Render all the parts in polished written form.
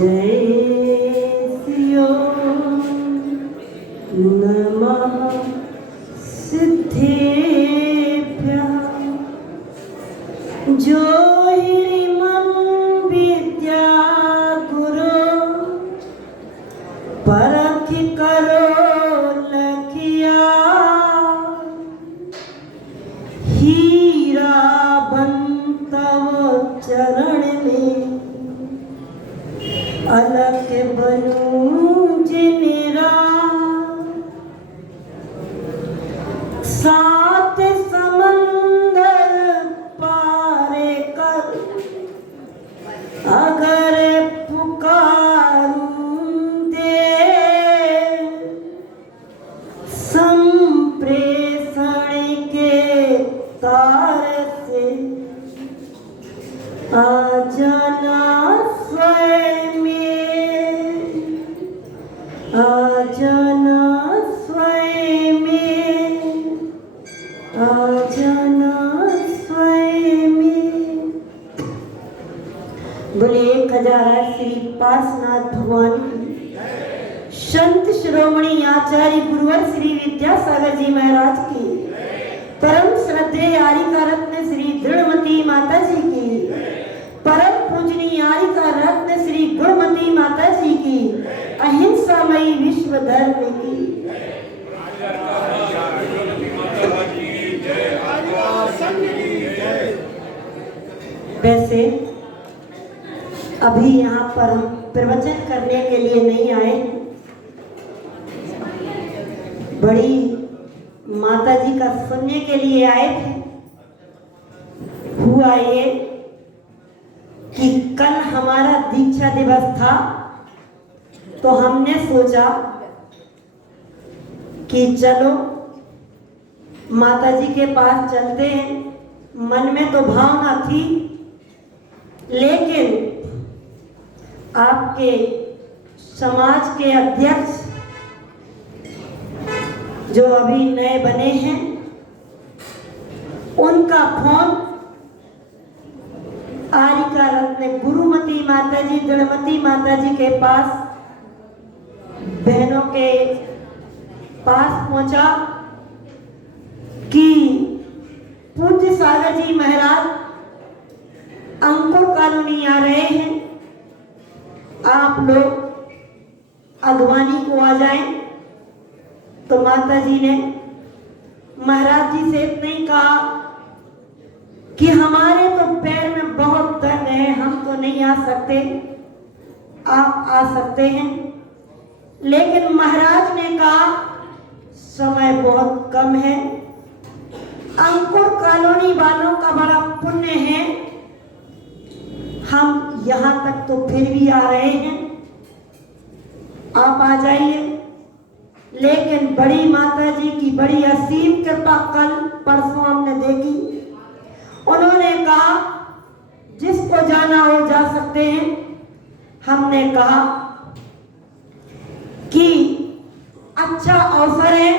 जयस्यो नमः सिद्धेभ्यः जो हिरिमं विद्या गुरु परख करो लखिया हीरा बंतव चरण में अलग बनूं जिनेरा सात समंदर पारे कर अगर पुकारूं दे संप्रेषण के तार से आ जाना स्वयं आ जाना स्वयं आ जाना स्वयं। बोले 1008 श्री पार्श्वनाथ भगवान की संत शिरोमणि आचार्य गुरुवर श्री विद्यासागर जी महाराज की परम श्रद्धेय आरिका रत्न श्री दृढ़मती माता जी की परम पूजनीय आरिका रत्न श्री गुणमती माता जी की अहिंसामयी विश्व धर्म की वैसे अभी यहाँ पर हम प्रवचन करने के लिए नहीं आए, बड़ी माता जी का सुनने के लिए आए थे। हुआ ये कि कल हमारा दीक्षा दिवस था, तो हमने सोचा कि चलो माता जी के पास चलते हैं। मन में तो भावना थी, लेकिन आपके समाज के अध्यक्ष जो अभी नए बने हैं, उनका फोन आरिका रत्न गुरुमती माता जी दृढ़मती माता जी के पास बहनों के पास पहुंचा कि पूज्य सागर जी महाराज अंकुर कॉलोनी आ रहे हैं, आप लोग अगवानी को आ जाएं। तो माता जी ने महाराज जी से इतना ही कहा कि हमारे तो पैर में बहुत दर्द है, हम तो नहीं आ सकते, आप आ सकते हैं। लेकिन महाराज ने कहा समय बहुत कम है, अंकुर कॉलोनी वालों का बड़ा पुण्य है, हम यहाँ तक तो फिर भी आ रहे हैं, आप आ जाइए। लेकिन बड़ी माता जी की बड़ी असीम कृपा कल परसों हमने देखी। उन्होंने कहा जिसको जाना हो जा सकते हैं। हमने कहा कि अच्छा अवसर है,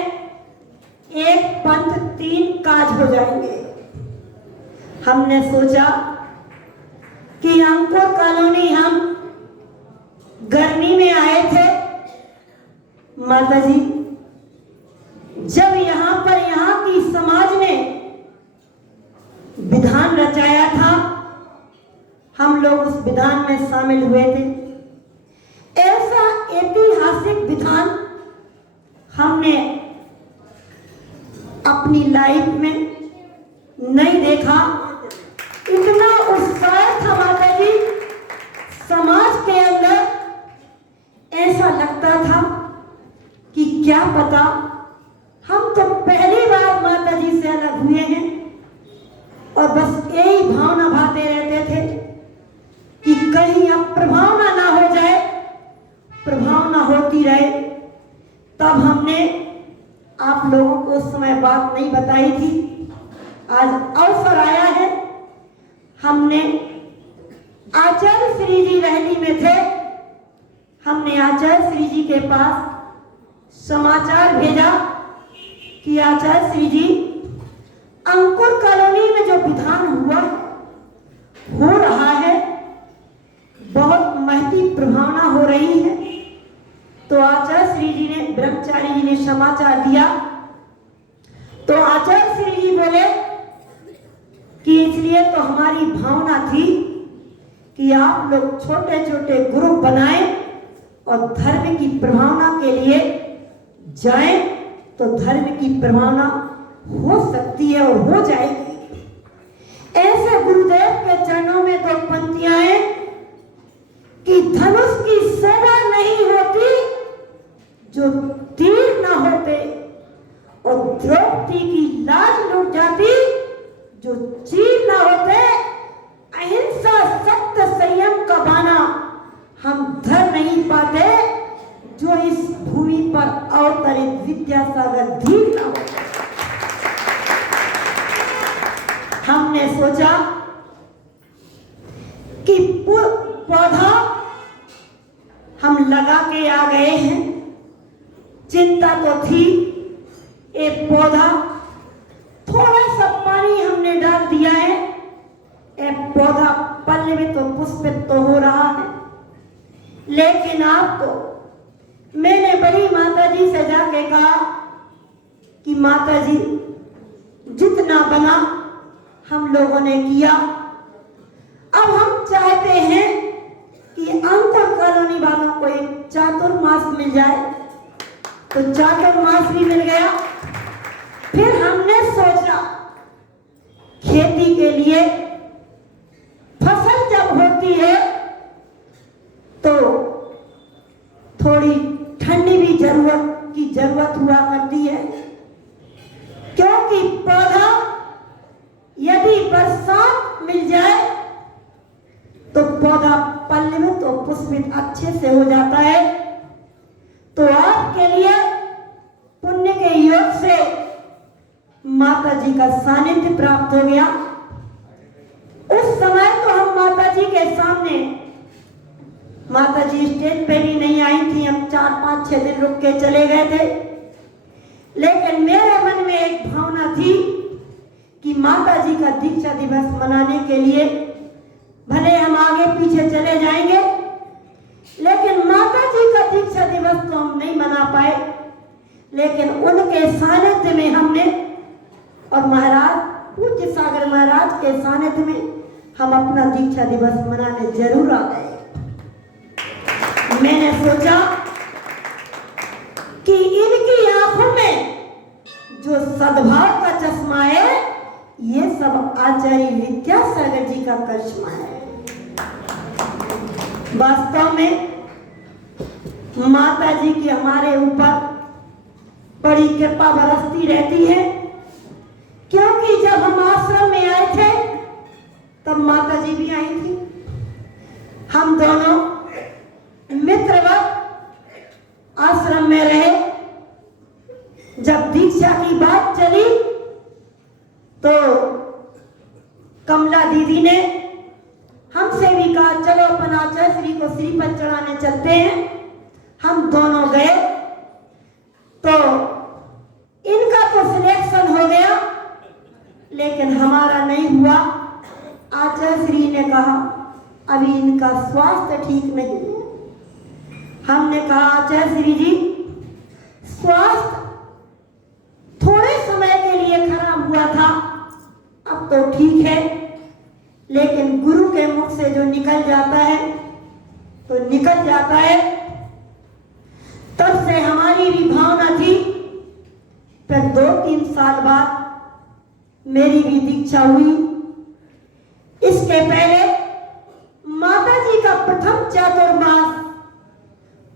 एक पंथ 3 काज हो जाएंगे। हमने सोचा कि अंकुर कॉलोनी हम गर्मी में आए थे, माता जी जब यहाँ पर यहाँ की समाज ने विधान रचाया था, हम लोग उस विधान में शामिल हुए थे। ऐसा ऐतिहासिक विधान हमने अपनी लाइफ में नहीं देखा। इतना उत्साह था माता जी समाज के अंदर, ऐसा लगता था कि क्या पता हम तो पहली बार माता जी से अलग हुए हैं। और बस यही भावना भाते रहते थे कि कहीं अब प्रभावना ना हो जाए, प्रभावना होती रहे। तब हमने आप लोगों को उस समय बात नहीं बताई थी, आज अवसर आया है। हमने आचार्य श्री जी रहली में थे, हमने आचार्य श्री जी के पास समाचार भेजा कि आचार्य श्री जी अंकुर कॉलोनी में जो विधान हो रहा है बहुत महती प्रभावना हो रही है। तो आचार्य श्री जी ने, ब्रह्मचारी जी ने समाचार दिया। तो आचार्य श्री जी बोले कि इसलिए तो हमारी भावना थी कि आप लोग छोटे छोटे ग्रुप बनाएं और धर्म की प्रभावना के लिए जाएं, तो धर्म की प्रभावना हो सकती है और हो जाएगी। ऐसे गुरुदेव के चरणों में दो पंक्तियां हैं कि धनुष की शोभा नहीं होती जो तीर न होते, और द्रौपदी की लाज लुट जाती जो चीर न होते। अहिंसा सत्य संयम का बाना हम धर नहीं पाते जो इस भूमि पर अवतरित विद्यासागर धीर न होते। हमने सोचा कि पौधा हम लगा के आ गए हैं, चिंता तो थी। एक पौधा, थोड़ा सा पानी हमने डाल दिया है, एक पौधा पल्लवित तो पुष्पित तो हो रहा है। लेकिन आपको मैंने बड़ी माता जी से जाके कहा कि माता जी जितना बना हम लोगों ने किया, अब हम चाहते हैं कि अंतर कॉलोनी वालों को एक चातुर्मास मिल जाए। तो चातुर्मास भी मिल गया। फिर हमने सोचा खेती के लिए फसल जब होती है तो थोड़ी ठंडी भी जरूरत हुआ करती है, क्योंकि पौधा यदि बरसात मिल जाए तो पौधा पल्लवित और पुष्पित अच्छे से हो जाता है। तो आपके लिए पुण्य के योग से माता जी का सानिध्य प्राप्त हो गया। उस समय तो हम माता जी के सामने, माता जी स्टेज पे भी नहीं आई थी, हम 4-5-6 दिन रुक के चले गए थे। लेकिन मेरे मन में एक भावना थी कि माता जी का दीक्षा दिवस मनाने के लिए भले हम आगे पीछे चले जाएंगे, लेकिन माता जी का दीक्षा दिवस तो हम नहीं मना पाए। लेकिन उनके सानिध्य में हमने, और महाराज पूज्य सागर महाराज के सानिध्य में हम अपना दीक्षा दिवस मनाने जरूर आ गए। मैंने सोचा कि इनकी आंखों में जो सद्भाव का चश्मा है, ये सब आचार्य विद्यासागर जी का करिश्मा है। वास्तव में माता जी की हमारे ऊपर बड़ी कृपा बरसती रहती है, क्योंकि जब हम आश्रम में आए थे तब माता जी भी आई थी। हम दोनों मित्रवत आश्रम में रहे। जब दीक्षा की बात चली तो कमला दीदी ने हमसे भी कहा चलो अपन आचार्य श्री को श्रीफल चढ़ाने चलते हैं। हम दोनों गए तो इनका तो सिलेक्शन हो गया, लेकिन हमारा नहीं हुआ। आचार्य श्री ने कहा अभी इनका स्वास्थ्य ठीक नहीं है। हमने कहा आचार्य श्री जी, स्वास्थ्य थोड़े समय के लिए खराब हुआ था, अब तो ठीक है, लेकिन गुरु के मुख से जो निकल जाता है तो निकल जाता है। तब से हमारी भी भावना थी। फिर 2-3 साल बाद मेरी भी दीक्षा हुई। इसके पहले माता जी का प्रथम चातुर्मास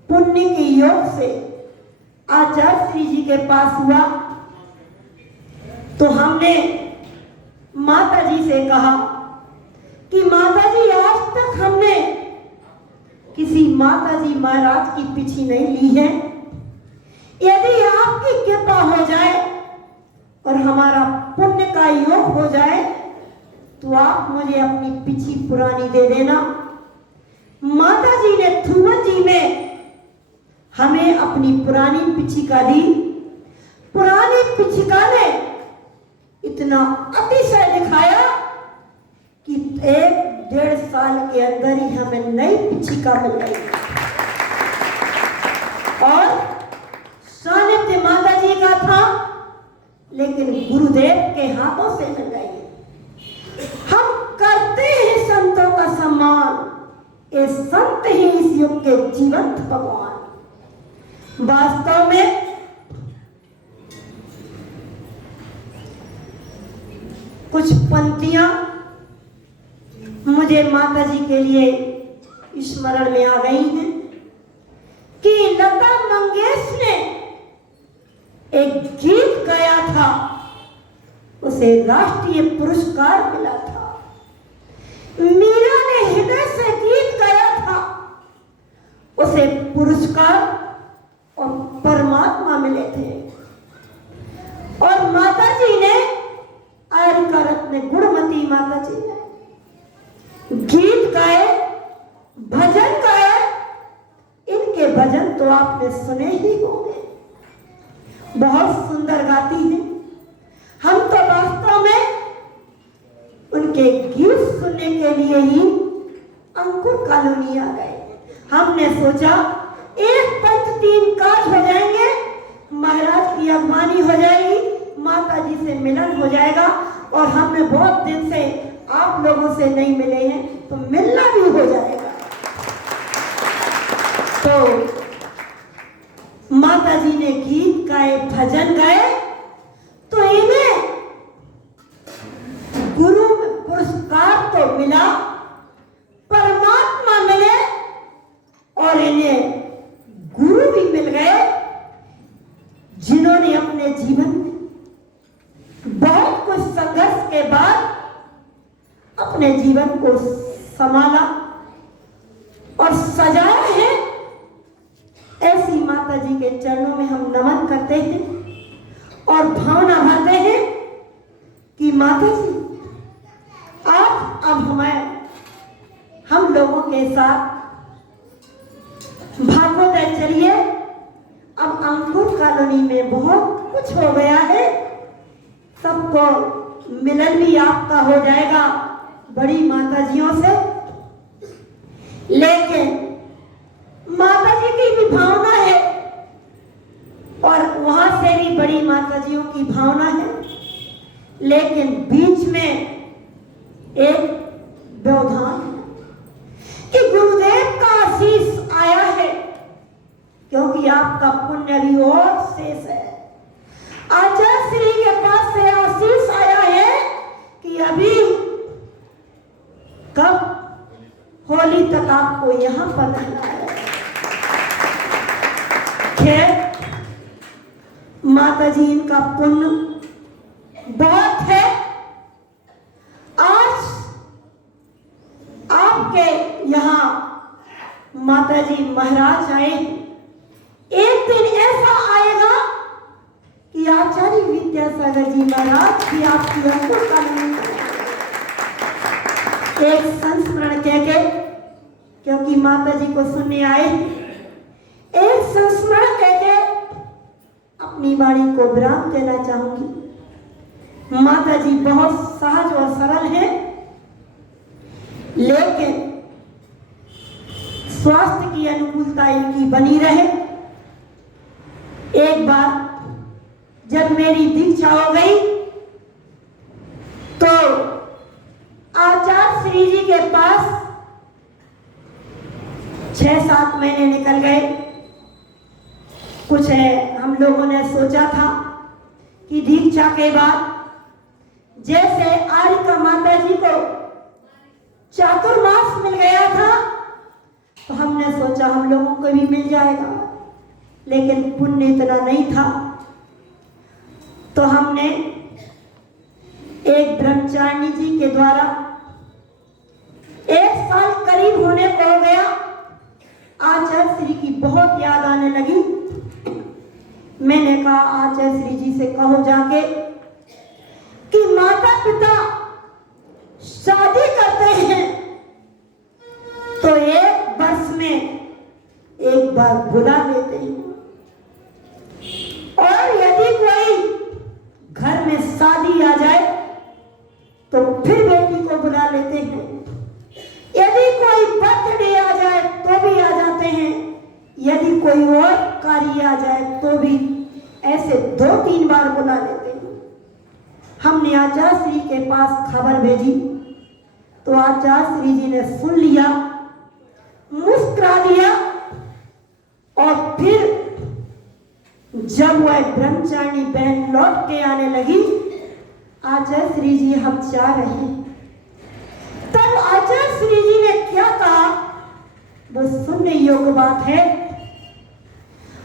पुण्य के योग से आचार्य श्री जी के पास हुआ। तो हमने माता जी से कहा कि माता जी, आज तक हमने किसी माता जी महाराज की पीछी नहीं ली है। यदि आपकी कृपा हो जाए और हमारा पुण्य का योग हो जाए तो आप मुझे अपनी पीछी पुरानी दे देना। माता जी ने थुवन जी में हमें अपनी पुरानी पिछिका दी। पुरानी पिछिका ने इतना अतिशय दिखाया कि 1-1.5 साल के अंदर ही हमें नई पिछिका मिल गई और सानिध्य माता जी का था, लेकिन गुरुदेव के हाथों से मिल गई। हम करते हैं संतों का सम्मान, ये संत ही इस युग के जीवंत भगवान। वास्तव में कुछ पंक्तियां मुझे माता जी के लिए स्मरण में आ गई हैं कि लता मंगेशकर ने एक गीत गाया था, उसे राष्ट्रीय पुरस्कार मिला था। मीरा ने हृदय से गीत गाया था, उसे पुरस्कार और परमात्मा मिले थे। और माता जी ने, आर्यका रत्न गुणमती माता जी ने गीत गाए, भजन गाए। इनके भजन तो आपने सुने ही होंगे, बहुत सुंदर गाती हैं। हम तो वास्तव में उनके गीत सुनने के लिए ही अंकुर कॉलोनी आ गए। हमने सोचा एक पंच 3 काज हो जाएंगे, महाराज की अगवानी हो जाएगी, माता जी से मिलन हो जाएगा और हमने बहुत दिन से आप लोगों से नहीं मिले हैं तो मिलना भी हो जाएगा। तो माता जी ने गीत गाए, भजन गाए, तो इन्हें गुरु पुरस्कार तो मिला, परमात्मा मिले और इन्हें गुरु भी मिल गए, जिन्होंने अपने जीवन में बहुत कुछ संघर्ष के बाद अपने जीवन को संभाला और सजाया है। ऐसी माता जी के चरणों में हम नमन करते हैं और भावना भरते हैं कि माता जी आप अब हम लोगों के साथ भागवत चलिए। अब अंकुर कॉलोनी में बहुत कुछ हो गया है, सबको मिलन भी आपका हो जाएगा बड़ी माताजियों से, लेकिन माता जी की भी भावना है और वहां से भी बड़ी माताजियों की भावना है, लेकिन बीच में एक व्यवधान है कि गुरुदेव का आशीष आया है, क्योंकि आपका पुण्य भी और शेष है। आचार्य श्री के पास से आशीष आया है कि अभी कब होली तक आपको यहां पर रहना है। खैर, माता जी इनका पुण्य बहुत है। आज आपके यहां माता जी महाराज आए, एक दिन ऐसा आएगा कि आचार्य विद्यासागर जी महाराज भी आपकी अंकुर कॉलोनी एक संस्मरण कह के, क्योंकि माता जी को सुनने आए, एक संस्मरण कह के अपनी वाणी को विराम देना चाहूंगी। माता जी बहुत सहज और सरल हैं, लेकिन स्वास्थ्य की अनुकूलता इनकी बनी रहे। एक बार जब मेरी दीक्षा हो गई तो आचार्य श्री जी के पास 6-7 महीने निकल गए। कुछ है, हम लोगों ने सोचा था कि दीक्षा के बाद जैसे आर्यका माता जी को चातुर्मास मिल गया था, तो हमने सोचा हम लोगों को भी मिल जाएगा, लेकिन पुण्य इतना नहीं था। तो हमने एक ब्रह्मचारिणी जी के द्वारा 1 साल करीब होने को हो गया, आचार्य श्री की बहुत याद आने लगी। मैंने कहा आचार्य श्री जी से कहो जाके कि माता पिता शादी करते हैं तो 1 वर्ष में एक बार बुला लेते हैं, और यदि कोई घर में शादी आ जाए तो फिर बेटी को बुला लेते हैं। यदि कोई बर्थडे आ जाए तो भी आ जाते हैं, यदि कोई और कार्य आ जाए तो भी ऐसे 2-3 बार बुला लेते हैं। हमने आचार्य श्री के पास खबर भेजी तो आचार्य श्री जी ने सुन लिया, मुस्कुरा दिया और फिर जब वह ब्रह्मचारिणी बहन लौट के आने लगी, आचार्य श्री जी हम जा रहे हैं, तब आचार्य श्री जी ने क्या कहा वो सुनने योग्य बात है।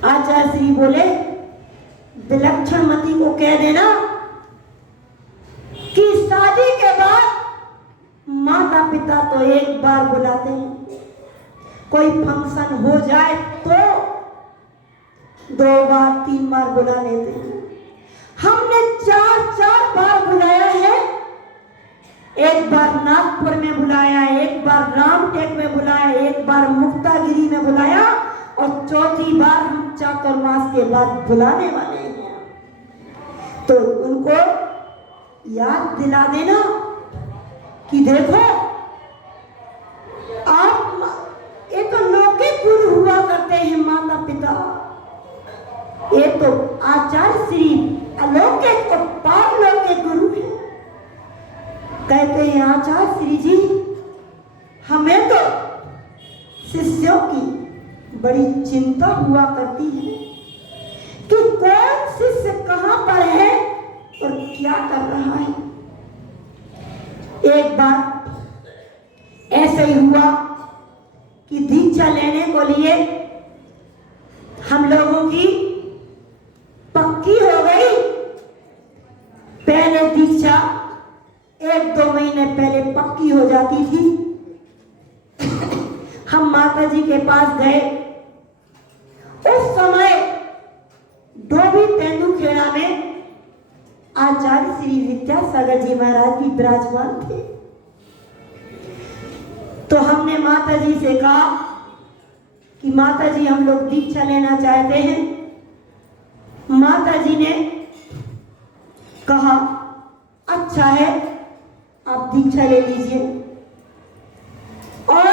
आचार्य श्री बोले, विलक्षणमती को कह देना कि शादी के बाद माता पिता तो एक बार बुलाते हैं, कोई फंक्शन हो जाए तो 2 बार 3 बार बुला लेते हैं। हमने 4 बार बुलाया है, एक बार नागपुर में बुलाया, एक बार रामटेक में बुलाया, एक बार मुक्तागिरी में बुलाया और चौथी बार हम चातुर्मास के बाद बुलाने वाले हैं। तो उनको याद दिला देना कि देखो आप एक लौकिक गुरु हुआ करते हैं माता पिता, ये तो आचार्य श्री अलौकिक और पारलौकिक गुरु हैं। कहते हैं आचार्य श्री जी हमें तो शिष्यों की बड़ी चिंता हुआ करती है कि कौन शिष्य कहां पर है और क्या कर रहा है। एक बार ऐसे ही हुआ कि दीक्षा लेने को लिए हम लोगों की पक्की हो गई। पहले दीक्षा 1-2 महीने पहले पक्की हो जाती थी। हम माता जी के पास गए, उस समय डोभी तेंदुखेड़ा में आचार्य श्री विद्यासागर जी महाराज भी विराजमान थे। तो हमने माता जी से कहा कि माता जी हम लोग दीक्षा लेना चाहते हैं। माता जी ने कहा अच्छा है, आप दीक्षा ले लीजिए। और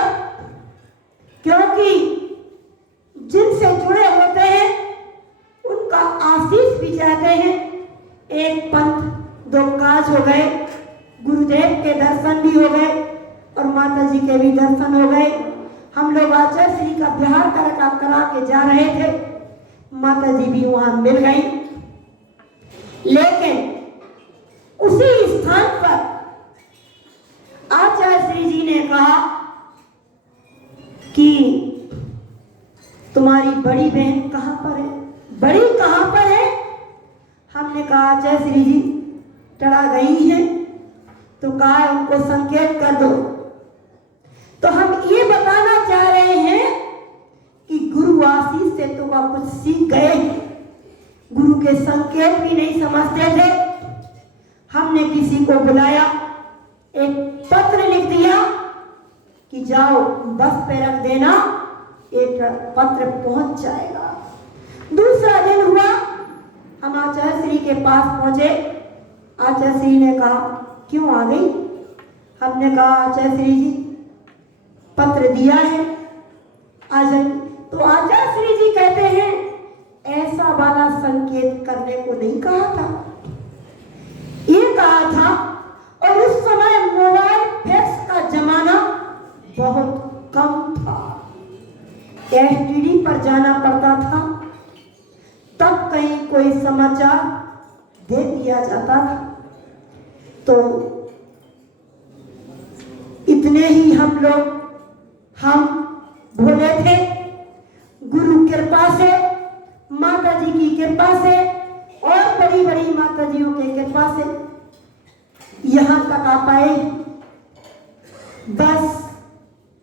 क्योंकि जिनसे जुड़े होते हैं उनका आशीष भी चाहते हैं। एक पंथ 2 काज हो गए, गुरुदेव के दर्शन भी हो गए और माता जी के भी दर्शन हो गए। हम लोग आचार्य श्री का बिहार करा के जा रहे थे, माता जी भी वहां मिल गई। लेकिन उसी स्थान पर आचार्य श्री जी ने कहा कि तुम्हारी बड़ी बहन कहां पर है? बड़ी कहां पर है? हमने कहा आचार्य श्री जी टड़ा गई है। तो कहा उनको संकेत कर दो। तो हम ये बताना चाह रहे हैं कि गुरु आशीष से तो वह कुछ सीख गए, गुरु के संकेत भी नहीं समझते थे। हमने किसी को बुलाया, एक पत्र लिख दिया कि जाओ बस पे रख देना, एक पत्र पहुंच जाएगा। दूसरा दिन हुआ, हम आचार्य श्री के पास पहुंचे। आचार्य श्री ने कहा क्यों आ गई? हमने कहा आचार्य श्री जी पत्र दिया है, आ जाइए। तो आचार्य श्री जी कहते हैं ऐसा वाला संकेत करने को नहीं कहा था, ये कहा था। और उस समय मोबाइल फैक्स का जमाना बहुत कम था, एसटीडी पर जाना पड़ता था, तब कहीं कोई समाचार दे दिया जाता था। तो इतने ही हम लोग भोले थे। गुरु कृपा से, माता जी की कृपा से और बड़ी बड़ी माता जियों की कृपा से यहाँ तक आ पाए। बस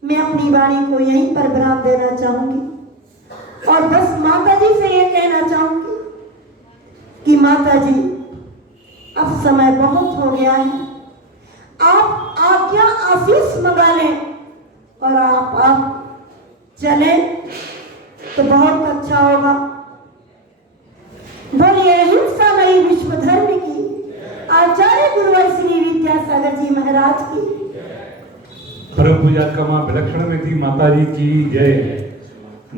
मैं अपनी वाणी को यहीं पर विराम देना चाहूंगी और बस माता जी से ये कहना चाहूंगी कि माता जी अब समय बहुत हो गया है, आप आज्ञा आशीष मंगा लें और आप चले तो बहुत अच्छा होगा। बोलिए हिंसा मई विश्व धर्म की, आचार्य गुरुवर श्री विद्यासागर जी महाराज की। परम पूजा कमा विलक्षण में थी माता जी की जय।